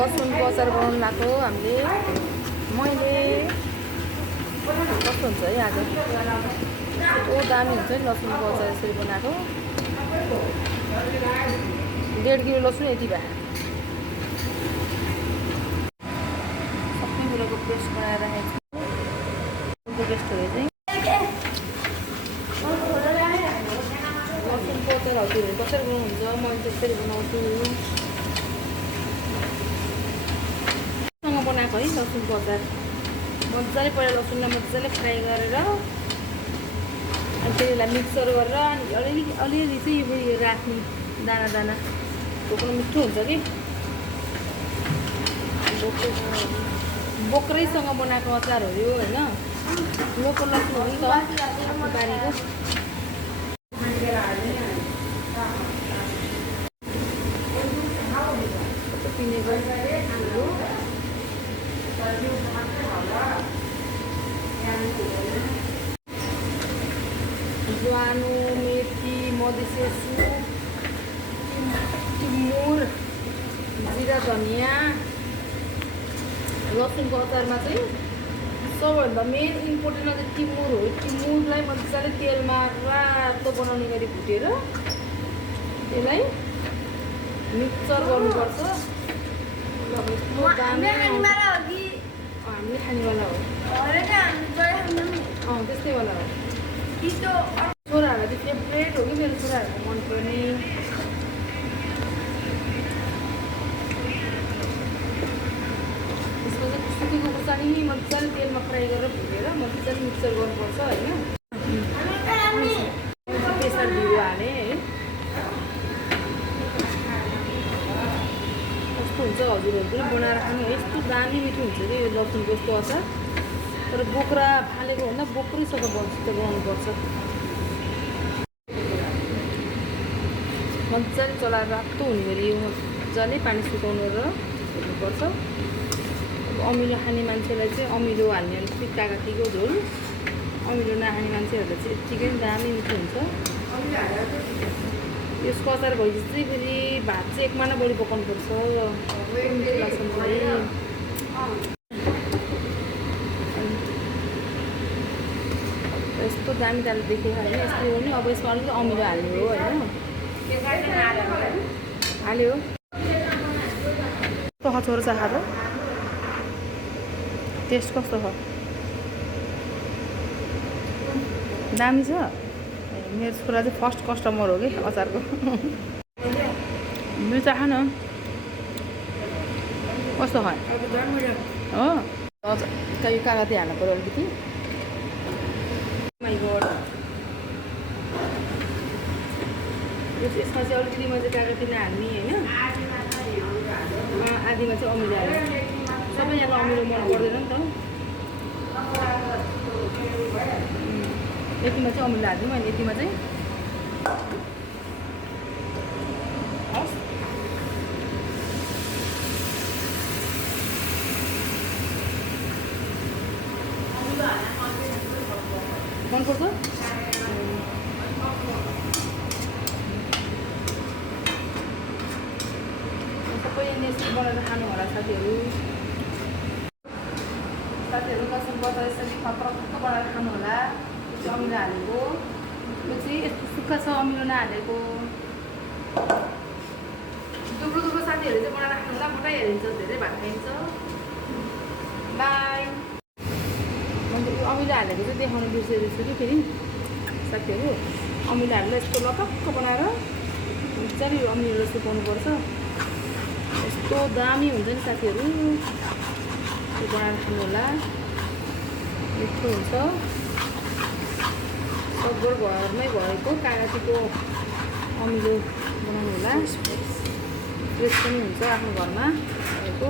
लसुनको अचार बनाउनु लाग्यो हामीले। मैले कस्तो हुन्छ है आज ओ दामी हुन्छ नि लसुनको अचार यसरी बनाएको। 1.5 किलो लसुन यति भयो। सबै कुराको पेस्ट बनाएर राखेको छु। पेस्ट हो चाहिँ लसुनको अचार हजुरहरू कसरी बनाउनुहुन्छ, मैले त्यसरी बनाउँछु। सँग बनाएको है लसुनको अचार। मजाले पहिला लसुनलाई मजाले फ्राई गरेर अनि त्यसलाई मिक्सर गरेर अनि अलिअलि चाहिँ यो राख्ने दाना दाना बोक्नु मिठो हुन्छ कि। बोक्रैसँग बनाएको अचार हो यो होइन, लोकल लसुन हो नि त बारीको। ज्वानो, मेथी, मधेसी सुप, टिमुर, जिरा धनियाँ। लसुनको अचारमा चाहिँ सबैभन्दा मेन इम्पोर्टेन्टमा चाहिँ टिमुर हो। टिमुरलाई मजाले तेलमा रातो बनाउने गरी भुटेर त्यसलाई मिक्सर गर्नुपर्छ। हामीले खानेवाला हो त्यस्तै वाला हो। छोराहरूलाई चाहिँ फेभरेट हो कि मेरो छोराहरूको मनपर्ने। त्यसमा चाहिँ सुकेको खुर्सानी मजाले तेलमा फ्राई गरेर भुटेर मजाले मिक्सर गर्नुपर्छ होइन। प्रेसर ढिलो हालेँ है। कस्तो हुन्छ हजुरहरू पनि बनाएर खानु है। यस्तो दामी मिठो हुन्छ कि यो लसुनको यस्तो अचार। तर बोक्रा फालेको भन्दा बोक्रैसँग बनाउनुपर्छ। मजाले चलाएर रातो हुने गरी मजाले पानी सुकाउनु र हेर्नुपर्छ। अब अमिलो खाने मान्छेलाई चाहिँ अमिलो हाल्ने अलिकति कागतीको झोल, अमिलो नखाने मान्छेहरूलाई चाहिँ यत्तिकै दामी मिठो हुन्छ। यसको अचार भएपछि चाहिँ फेरि भात चाहिँ 1 माना बढी पकाउनुपर्छ। यस्तो दामी दामी देखेको होइन, यस्तो हो नि। अब यसमा अलिकति अमिलो हाल्ने हो होइन। हाल्यो कस्तो छोरो छ खाँदा टेस्ट कस्तो छ? दामी छ। मेरो छोरा चाहिँ फर्स्ट कस्टमर हो कि अचारको। मिर्चा खान कस्तो खायो हो? हजुर यो कागती हाल्नु पऱ्यो अलिकति। यसमा चाहिँ अलिकतिमा चाहिँ कागती नहाल्ने होइन, आधीमा चाहिँ अमिलो हाल्ने। सबैजना अमिलो मन पर्दैन नि त। यतिमा चाहिँ अमिलो हाल्दिउँ। मैले यतिमा चाहिँ मनपर्छ। सबैले यसरी बनाएर खानु होला साथीहरू। लसुनको अचार यसरी खतरक बनाएर खानु होला। यो चाहिँ अमिलो हालेको, यो चाहिँ यस्तो सुक्खा छ अमिलो नहालेको। दुब्रो दुब्रो साथीहरू चाहिँ बनाएर खानु होला। मोटाइ हेरिन्छ, धेरै भात खाइन्छ। बाई। मैले यो अमिलो हालेको चाहिँ देखाउनु बिर्सेछु कि फेरि साथीहरू। अमिलो हालेर यस्तो लटक्क बनाएर मजाले यो अमिलो सुकाउनुपर्छ। यस्तो दामी हुन्छ नि साथीहरू। त्यो बनाएर खानु होला, मिठो हुन्छ। सबैको घरमै भएको कागतीको अमिलो बनाउनु होला। फ्रेस पनि हुन्छ आफ्नो घरमा भएको।